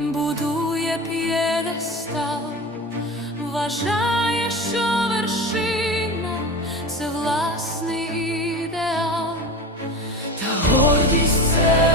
будує п'єдестал, вважає, що вершина це власний ідеал, та гордість це